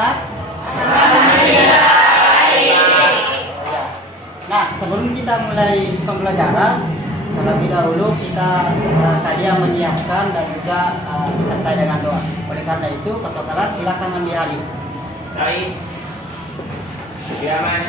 anak-anak? Nah, sebelum kita mulai pembelajaran, terlebih dahulu kita tadi yang menyiapkan dan juga disertai dengan doa. Oleh karena itu, ketua kelas silakan ambil alih. Baik. Biaman.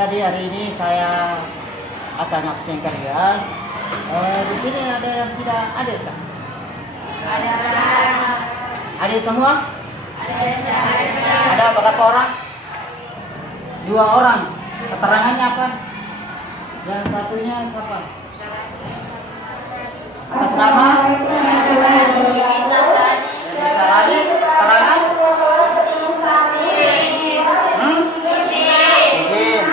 Jadi hari ini saya akan absen kerja. Di sini ada yang tidak ada kan? Ada. Ada semua? Ada. Ada berapa orang? 2 orang. Keterangannya apa? Yang satunya siapa? Atas nama? Sarani. Keterangan? Izin.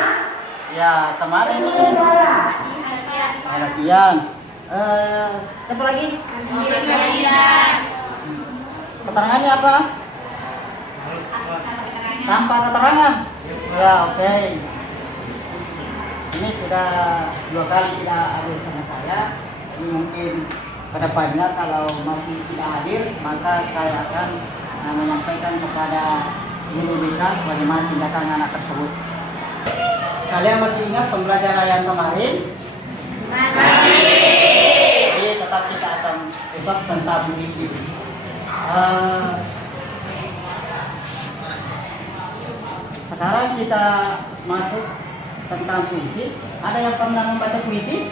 Ya, teman ini latihan. Apa lagi? Keterangannya apa? Tanpa keterangan. Ya, oke. Ini sudah 2 kali tidak hadir sama saya. Ini mungkin kedepannya kalau masih tidak hadir, maka saya akan menyampaikan kepada guru BK bagaimana tindakan anak tersebut. Kalian masih ingat pembelajaran yang kemarin? Masih. Jadi tetap kita akan besok tentang puisi. Sekarang kita masuk tentang puisi. Ada yang pernah membaca puisi?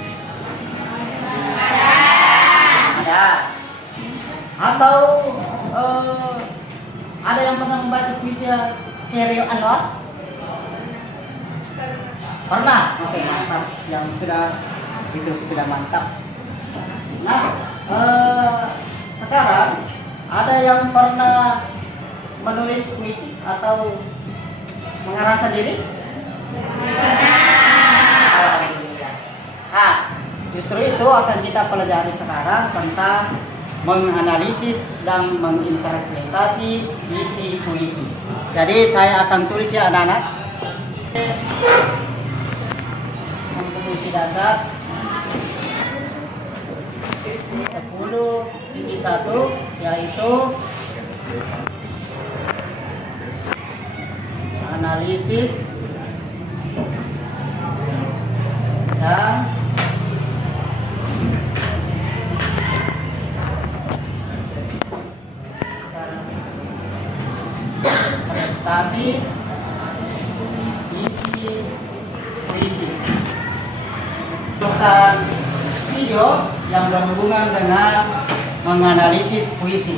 Ada. Atau ada yang pernah membaca puisi Khairil Anwar? Pernah? Oke, mantap. Yang itu sudah mantap. Nah, sekarang ada yang pernah menulis puisi atau mengarang sendiri? Alhamdulillah. Nah, justru itu akan kita pelajari sekarang tentang menganalisis dan menginterpretasi isi puisi. Jadi saya akan tulis ya anak-anak. Untuk puisi dasar 10 tinggi 1 yaitu analisis dan prestasi isi puisi. Bukan video yang berhubungan dengan menganalisis puisi.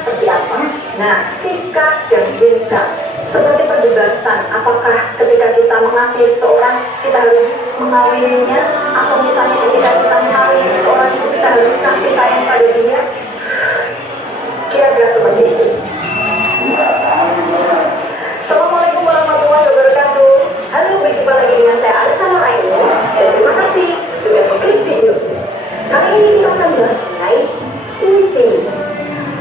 Seperti apa? Nah, sikap dan cinta seperti perdebatan, apakah ketika kita mengasihi seorang kita harus mengawininya, atau misalnya ketika kita mengawini seorang itu kita harus kasih sayang pada dia, kira-kira seperti itu. Assalamualaikum warahmatullahi wabarakatuh. Halo, berjumpa lagi dengan saya Alisa Ainu, dan terima kasih sudah mengklik video. Kali ini kita akan bahas mengenai puisi.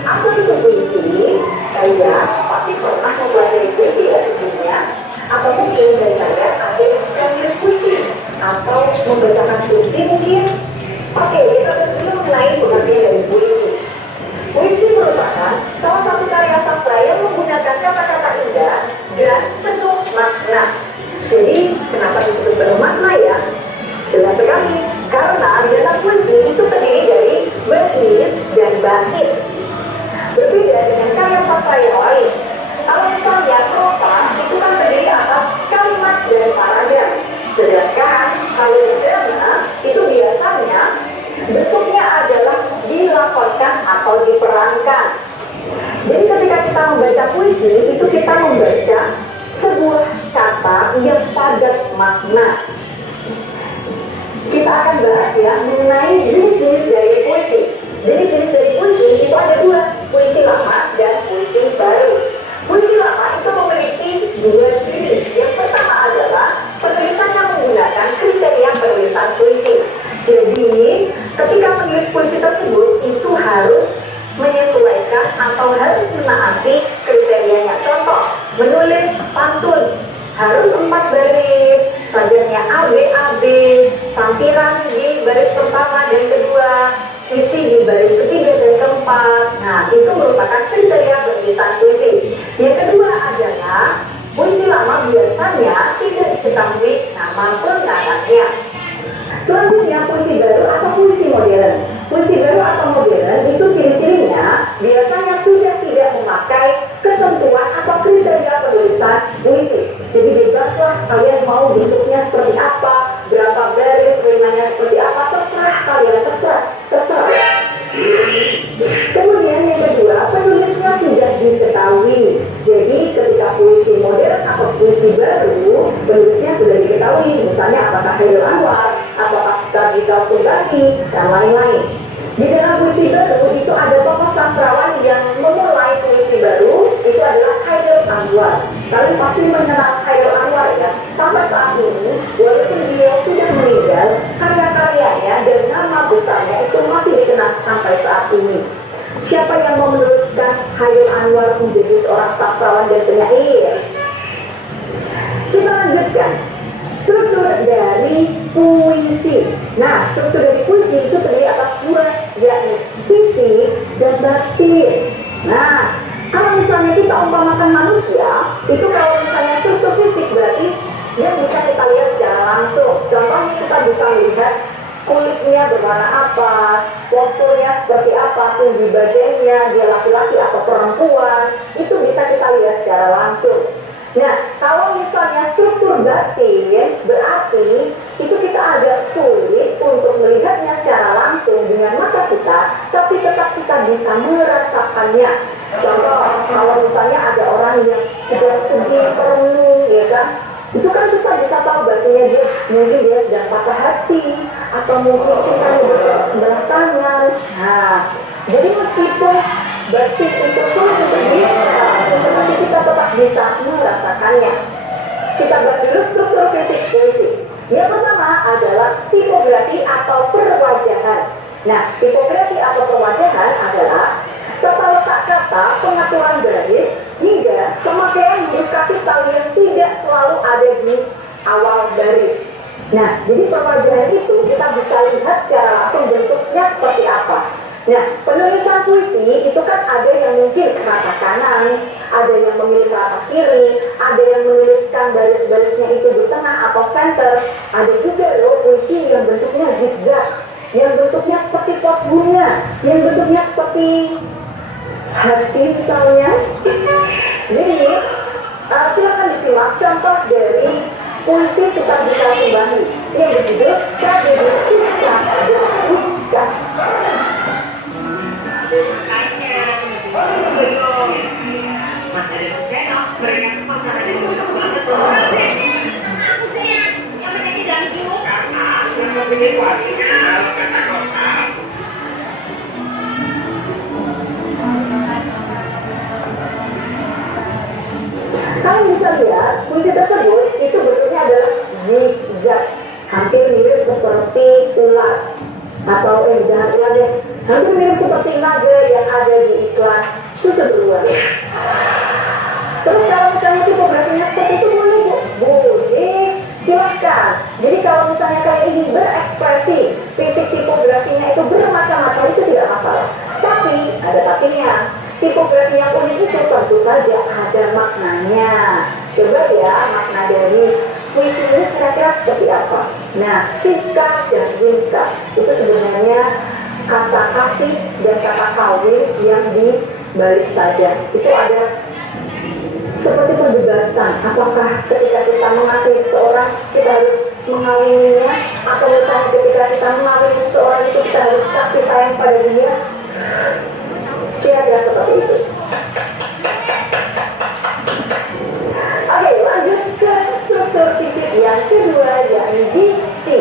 Apa itu puisi? Saya pasti pernah mempelajari puisi sebelumnya, atau mungkin dari saya akhir menulis puisi atau membacakan puisi mungkin. Oke, kita akan mengenai pengertian dari puisi. Puisi merupakan diterangkan. Jadi ketika kita membaca puisi, itu kita membaca sebuah kata yang padat makna. Kita akan bahas ya mengenai jenis-jenis dari puisi. Jadi jenis dari puisi itu ada dua, puisi lama dan puisi baru. Puisi lama itu memiliki dua jenis. Yang pertama adalah penulisan yang menggunakan kriteria penulisan puisi. Jadi ketika menulis puisi tersebut itu harus menyesuaikan atau harus menaati kriterianya. Contoh, menulis pantun harus 4 baris, sajarnya A, B, A, B, sampiran di baris pertama dan kedua, isi di baris ketiga dan keempat. Nah, itu merupakan kriteria penulisan puisi. Yang kedua adalah puisi lama biasanya tidak diketahui nama pengarangnya. Selanjutnya puisi baru atau puisi modern. Puisi baru atau modern itu ciri-cirinya biasanya sudah tidak memakai ketentuan atau kriteria penulisan puisi. Jadi bebaslah kalian mau bentuknya seperti apa, berapa baris, rimanya seperti apa, terserah kalian, terserah. Kemudian yang kedua, penulisnya sudah diketahui. Jadi ketika puisi modern atau puisi baru, penulisnya sudah diketahui. Misalnya apakah Khairul Anwar, apakah Rizal Subaghi, dan lain-lain. Di dalam puisi baru itu ada tokoh sastrawan yang memulai puisi baru, itu adalah Khairul Anwar. Kalian pasti mengenal Khairul Anwar ya. Sampai saat ini, walaupun beliau sudah meninggal, karya-karyanya dan nama besarnya itu masih dikenal sampai saat ini. Siapa yang mau meneruskan Khairul Anwar menjadi seorang sastrawan dan penyair? Kita lanjutkan. Struktur dari puisi. Nah, struktur dari puisi itu terdiri atas dua, yakni fisik dan batin. Nah, kalau misalnya kita umpamakan manusia, itu kalau misalnya struktur fisik berarti dia bisa kita lihat secara langsung. Contohnya kita bisa lihat kulitnya berwarna apa, posturnya seperti apa, tinggi badannya, dia laki-laki atau perempuan, itu bisa kita lihat secara langsung. Nah, kalau misalnya struktur batin, berarti itu kita agak sulit untuk melihatnya secara langsung dengan mata kita, tapi tetap kita bisa merasakannya. Contoh, kalau misalnya ada orang yang sudah sedih, perenung, ya kan, itu kan kita bisa tahu batinnya dia, mungkin dia sedang patah hati, atau mungkin kita sebelah tangan. Nah, jadi meskipun batin itu sulit untuk dilihat, tetapi kita tetap bisa merasakannya. Kita bahas dulu struktur fisik puisi. Yang pertama adalah tipografi atau perwajahan. Nah, tipografi atau perwajahan adalah tata letak kata, pengaturan baris, hingga pemakaian huruf kapital yang tidak selalu ada di awal baris. Nah, jadi perwajahan itu kita bisa lihat secara langsung bentuknya seperti apa. Nah, penulisan puisi itu kan ada yang mungkin ke rata kanan, ada yang memilih ke rata kiri, ada yang menuliskan baris-barisnya itu di tengah atau center, ada juga loh puisi yang bentuknya zigzag, yang bentuknya seperti pot bunga, yang bentuknya seperti hati misalnya. Jadi, silakan disimak contoh dari puisi Kita Bisa Sumbangi yang berjudul Tragedi Kita Buka. Kalian bisa lihat puisi tersebut itu bentuknya adalah zigzag, hampir mirip seperti ular atau jangan ular deh, hampir mirip seperti naga yang ada di iklan susu beruang. Terus kalau misalnya tipografinya seperti itu boleh, silahkan. Jadi kalau misalnya kalian ingin berekspresi, titik tipografinya itu bermacam-macam, itu tidak masalah. Tapi ada tapinya. Tipografi yang unik itu tentu saja ada maknanya. Coba ya makna dari puisi ini kira-kira seperti apa. Nah, Siska dan Winska itu sebenarnya kata kasih dan kata kawin yang dibalik saja. Itu ada seperti perdebatan. Apakah ketika kita mengasihi seseorang kita harus mengawininya, atau misalnya ketika kita mengawini seseorang itu kita harus kasih sayang pada dia. Kira-kira seperti itu. Oke, lanjut ke struktur fisik yang kedua, yakni diksi.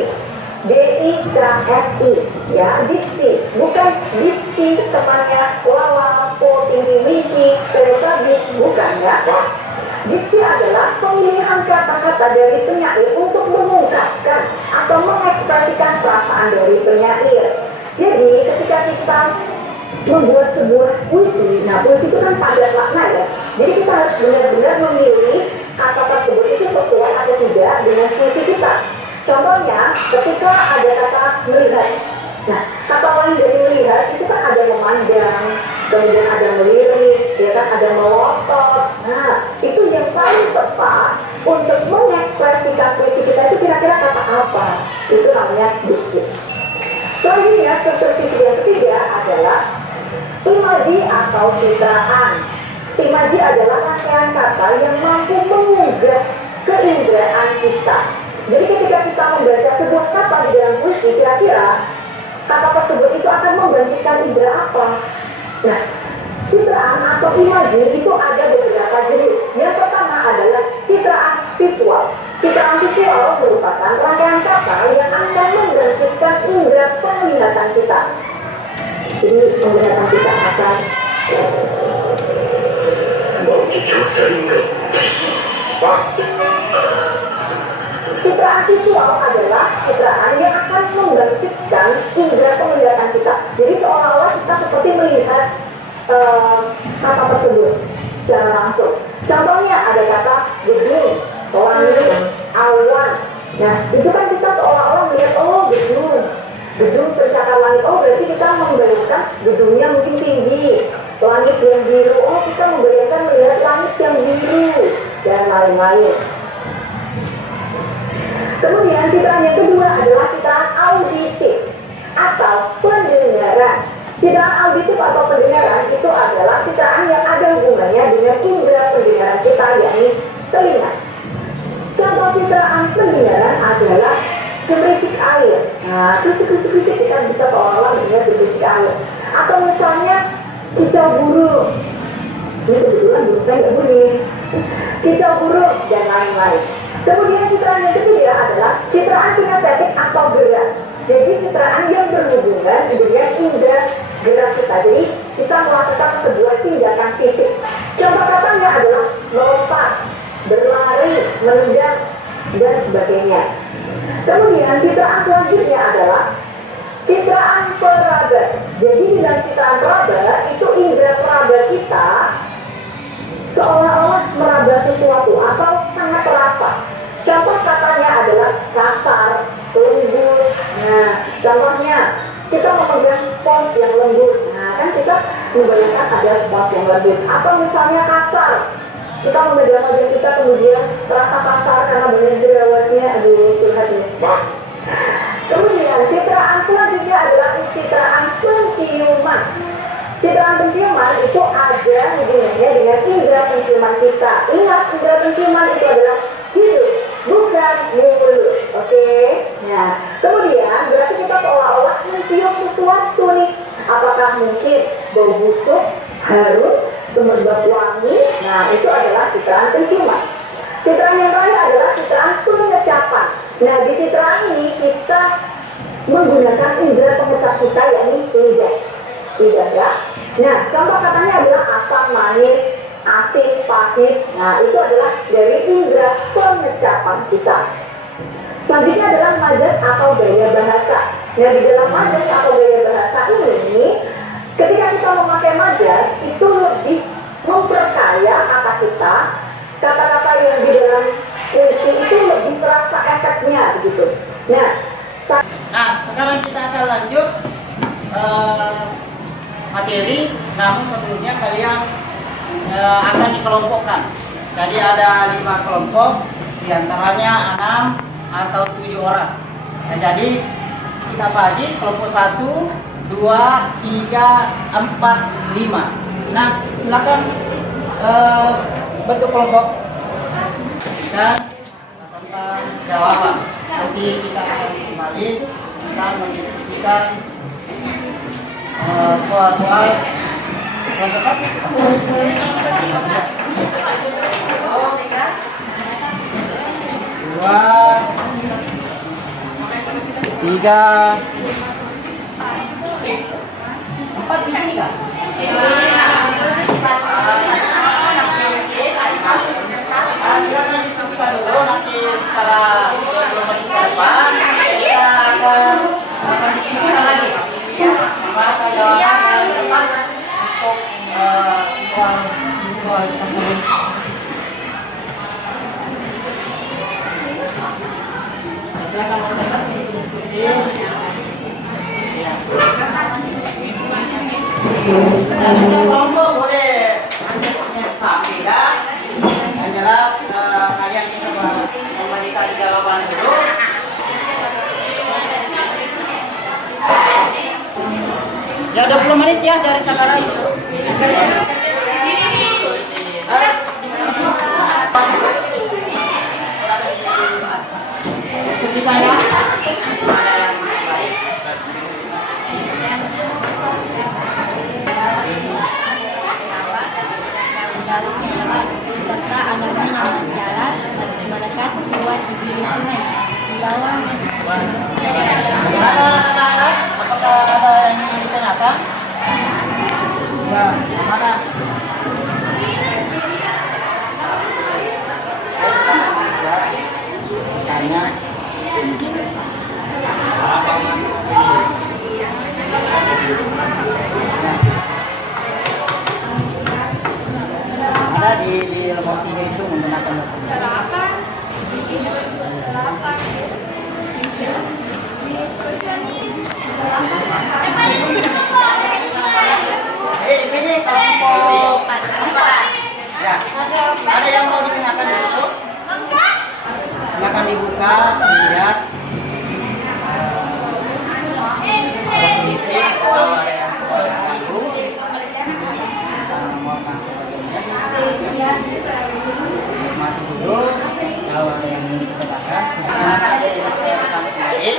D-I-K-S-I, ya, diksi, bukan diksi temannya Wawa, Po, Tinggi, Misi, Teresabit, bukan ya. Diksi adalah pemilihan kata-kata dari penyair untuk mengungkapkan atau mengekspresikan perasaan dari penyair. Jadi ketika kita membuat sebuah puisi, nah puisi itu kan padat makna ya. Jadi kita harus benar-benar memilih kata tersebut itu sesuai atau tidak dengan puisi kita. Contohnya, ketika ada kata melihat, nah kata lain dari melihat itu kan ada memandang, kemudian ada melirik, ya kan ada melotot. Nah itu yang paling tepat untuk mengekspresikan puisi kita itu kira-kira kata apa? Itu namanya diksi. Selanjutnya, struktur fisik yang ketiga adalah imaji atau citraan. Imaji adalah rangkaian kata yang mampu mengugah keinderaan kita. Jadi ketika kita membaca sebuah kata di dalam puisi, kira-kira kata tersebut itu akan membangkitkan indera apa? Nah, citraan atau imaji itu ada beberapa jenis. Yang pertama adalah citraan visual. Citraan visual merupakan rangkaian kata yang akan membangkitkan indera penglihatan kita. Jadi penglihatan kita akan citraan visual adalah citraan yang akan membangkitkan indera penglihatan kita. Jadi seolah-olah kita seperti melihat kata tersebut secara langsung. Contohnya ada kata gedung, langit, awan. Nah itu kan kita seolah-olah melihat gedung pencakar langit. Oh berarti kita membayangkan gedungnya mungkin tinggi, langit yang biru. Oh kita membayangkan melihat langit yang biru dan lain-lain. Kemudian citraan yang kedua adalah citraan auditif atau pendengaran. Citraan auditif atau pendengaran itu adalah citraan yang ada hubungannya dengan indera pendengaran kita, yakni telinga. Contoh citraan pendengaran adalah gemericik air. Nah, kritik-kritik kita bisa seolah-olah mendengar gemericik air. Atau misalnya kicau burung. Ini kebetulan burung saya nggak bunyi. Kicau burung dan lain-lain. Kemudian citraan yang ketiga adalah citraan kinestetik atau gerak. Jadi citraan yang berhubungan dengan indera gerak kita. Jadi kita melakukan sebuah tindakan fisik. Contoh katanya adalah melompat, berlari, menendang, dan sebagainya. Kemudian citraan selanjutnya adalah citraan peraba. Jadi dengan citraan peraba itu indera peraba kita seolah-olah meraba sesuatu atau sangat terasa. Contoh katanya adalah kasar, lembut. Nah, contohnya kita memegang spons yang lembut. Nah, kan kita membayangkan ada spons yang lembut. Atau misalnya kasar, kita memegang wajah kita kemudian terasa kasar karena banyak jerawatnya. Aduh, curhat ya. Kemudian citraan selanjutnya adalah citraan penciuman. Citraan penciuman itu ada hubungannya dengan indera penciuman kita. Ingat, indera penciuman itu adalah hidung, bukan mulut. Oke? Nah, kemudian berarti kita seolah-olah mencium sesuatu nih. Apakah mungkin bau busuk, harum, semerbak wangi? Nah, itu adalah citraan penciuman. Citraan yang terakhir adalah citraan pengecapan. Nah, di citraan ini kita menggunakan indera pengecap kita, yakni lidah. Lidah ya. Nah, contoh katanya adalah asam, manis, asin, pahit. Nah, itu adalah dari indera pengecapan kita. Selanjutnya adalah majas atau gaya bahasa. Nah, di dalam majas atau gaya bahasa ini, ketika kita memakai majas, itu lebih memperkaya kata kita. Kata-kata yang di dalam puisi itu lebih terasa efeknya begitu. Nah, sekarang kita akan lanjut materi, namun sebelumnya kalian akan dikelompokkan. Jadi ada 5 kelompok, diantaranya 6 atau 7 orang. Nah, jadi kita bagi kelompok 1, 2, 3, 4, 5. Nah, silakan bentuk kelompok dan tentang jawaban. Nanti kita akan kembali tentang mendiskusikan soal-soal Contoh satu. Dua, tiga, empat di sini kan? Silakan diskusikan dulu, nanti setelah 20 menit ke depan kita akan diskusikan lagi. Mana jawaban yang tepat untuk soal tersebut. Silakan teman-teman diskusi. Ya. Nah, setiap kelompok boleh sampai ya. Yang jelas kalian bisa memberikan jawaban dulu. Ya 20 menit ya dari sekarang. Diskusikan ya. Mana yang baik. Serta agama yang berjalan mendekat kuat di pinggir sungai di bawah. Ada anak-anak? Apakah ada yang ingin ditanyakan? Ya, mana? Tanya. Ada di lembaga 3 itu menggunakan bahasa Inggris. Jadi di sini kelompok 4. Ya. Ada yang mau ditanyakan di situ? Silakan dibuka, dilihat. Sudah puisi atau ada yang terganggu. Mau masuk bagiannya. Nikmati dulu. Kalau ada yang ingin kita bahas, silakan aja yang saya rekam kembali.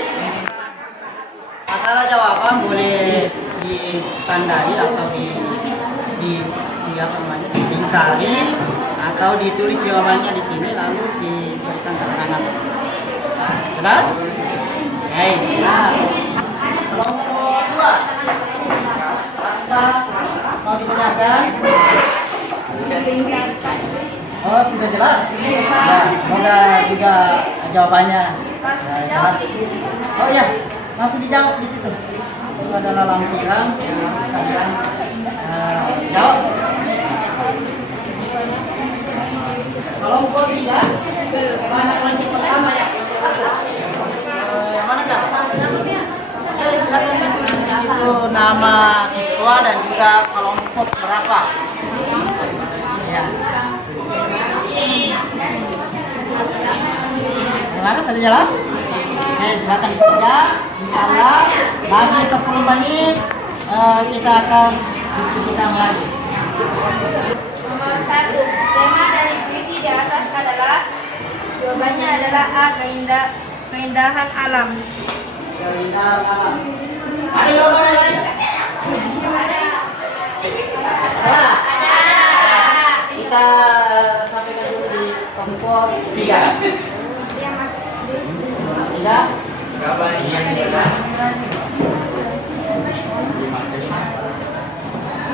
Masalah jawaban boleh ditandai atau di apa namanya, dilingkari atau ditulis jawabannya di sini lalu diberikan keterangan. Jelas? Oke, nah. Kelompok 2. Apa mau ditanyakan? Oh, sudah jelas? Ya, semoga juga jawabannya jelas. Oh ya, langsung dijawab di situ. Itu adalah lampiran yang harus kalian jawab. Kelompok 3, mana kelompok pertama ya? 1. Yang mana kak? Oke, silakan ditulis di situ nama siswa dan juga kelompok berapa. Ya. Gimana, sudah jelas? Oke, silakan dikerja. Insyaallah lagi 10 menit kita akan diskusikan lagi. Nomor 1, tema dari puisi di atas adalah, jawabannya adalah A. Keindahan alam. Keindahan alam. Ada jawabannya lain? Ada. Kita sampaikan dulu di kelompok 3. Tidak? Berapa yang disebut?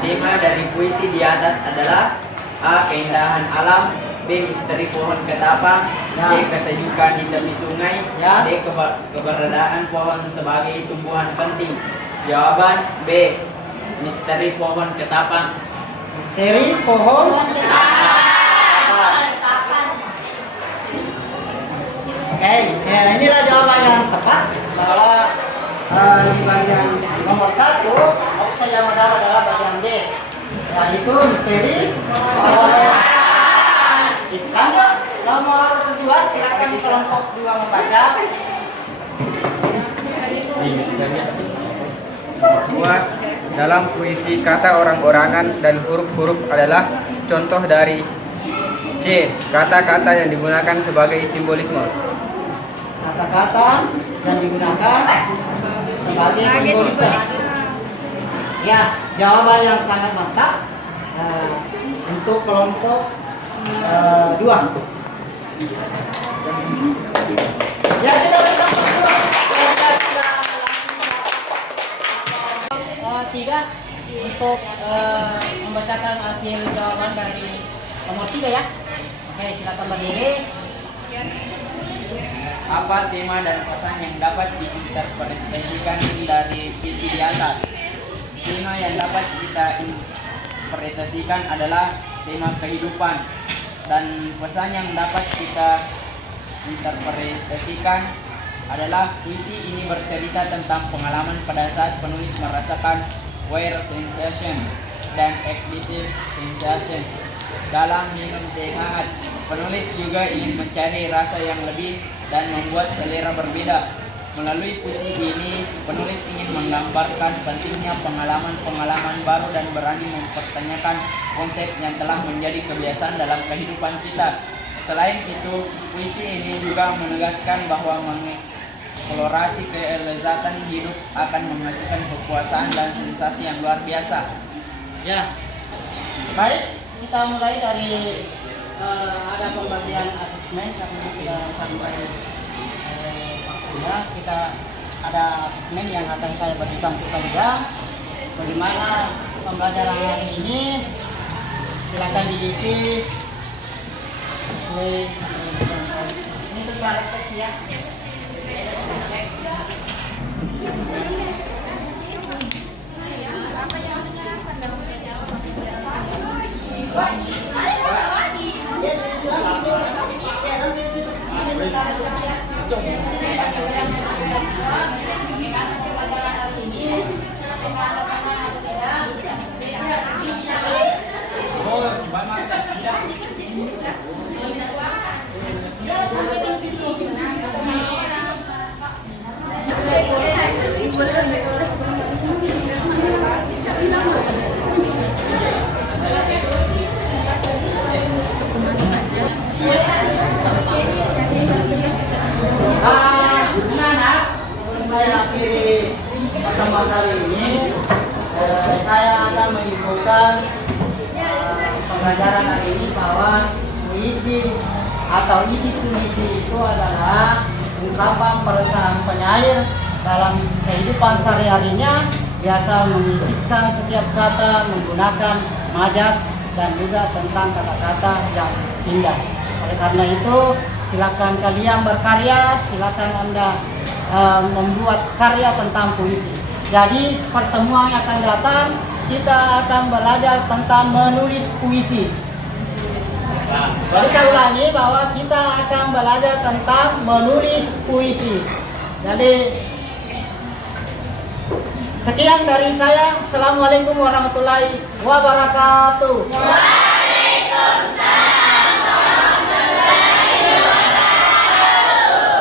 Tema dari puisi di atas adalah A. Keindahan alam, B. Misteri pohon ketapang, Ya. C. Kesejukan di tepi sungai, Ya. D. Keberadaan pohon sebagai tumbuhan penting. Jawaban B. Misteri pohon ketapang. Misteri pohon Oke, ya, inilah jawaban yang tepat bahwa di bagian nomor 1 opsi yang benar adalah bagian B, yaitu misteri pohon. Lanjut nomor 2, silakan kelompok 2 membaca. Dua, dalam puisi kata orang-orangan dan huruf-huruf adalah contoh dari C. Kata-kata yang digunakan sebagai simbolisme. Kata-kata yang digunakan sebagai simbolisme. Ya, jawaban yang sangat mantap. untuk kelompok 2. Ya, kita berikan tepuk. Tiga untuk membacakan hasil jawaban dari nomor 3 ya. Oke, silakan berdiri. Apa tema dan pesan yang dapat diinterpretasikan dari visi di atas? Tema yang dapat kita interpretasikan adalah tema kehidupan, dan pesan yang dapat kita interpretasikan adalah puisi ini bercerita tentang pengalaman pada saat penulis merasakan weird sensation dan excited sensation dalam minum teh hangat. Penulis juga ingin mencari rasa yang lebih dan membuat selera berbeda. Melalui puisi ini, penulis ingin menggambarkan pentingnya pengalaman-pengalaman baru dan berani mempertanyakan konsep yang telah menjadi kebiasaan dalam kehidupan kita. Selain itu, puisi ini juga menegaskan bahwa mengeksplorasi kelezatan hidup akan menghasilkan kepuasan dan sensasi yang luar biasa. Ya, baik, kita mulai dari ada pembagian asesmen karena sudah sampai waktunya. Kita ada asesmen yang akan saya bagikan ke kalian. Bagaimana pembelajaran hari ini? Silakan diisi sesuai ini tentang refleksi ya. Sebelum saya akhiri pertemuan kali ini, saya akan menyimpulkan pembelajaran hari ini bahwa puisi atau isi puisi itu adalah ungkapan perasaan penyair dalam kehidupan sehari-harinya, biasa menyisipkan setiap kata menggunakan majas dan juga tentang kata-kata yang indah. Oleh karena itu, silakan kalian berkarya, silakan Anda membuat karya tentang puisi. Jadi pertemuan yang akan datang kita akan belajar tentang menulis puisi. Jadi saya ulangi bahwa kita akan belajar tentang menulis puisi. Jadi sekian dari saya. Assalamualaikum warahmatullahi wabarakatuh. Waalaikumsalam.